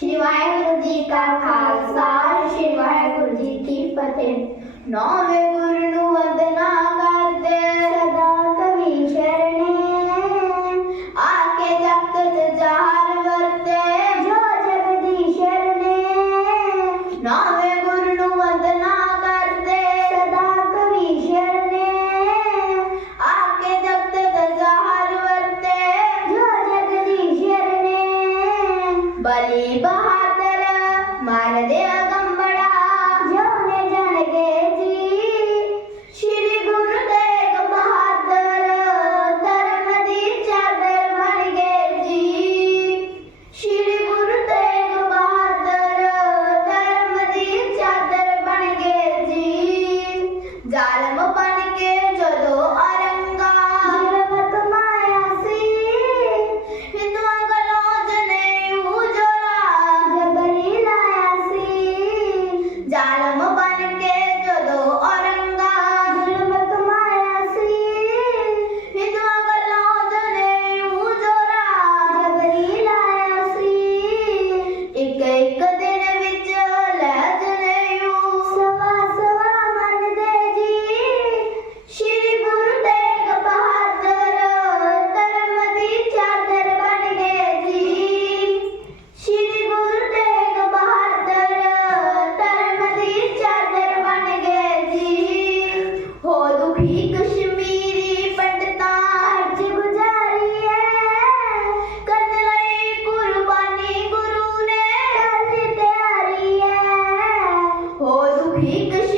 श्री वाहेगुरु जी का खालसा श्री वाहेगुरु जी की फतेह। नौवे गुरु वंदना। बली बहादुर मार दे अगंबड़ा जोने जन के जी। श्री गुरु तेग बहादुर, धर्म दी चादर बन गए जी। श्री गुरु तेग बहादुर, धर्म दी चादर बन गए जी। जालम बन के corridas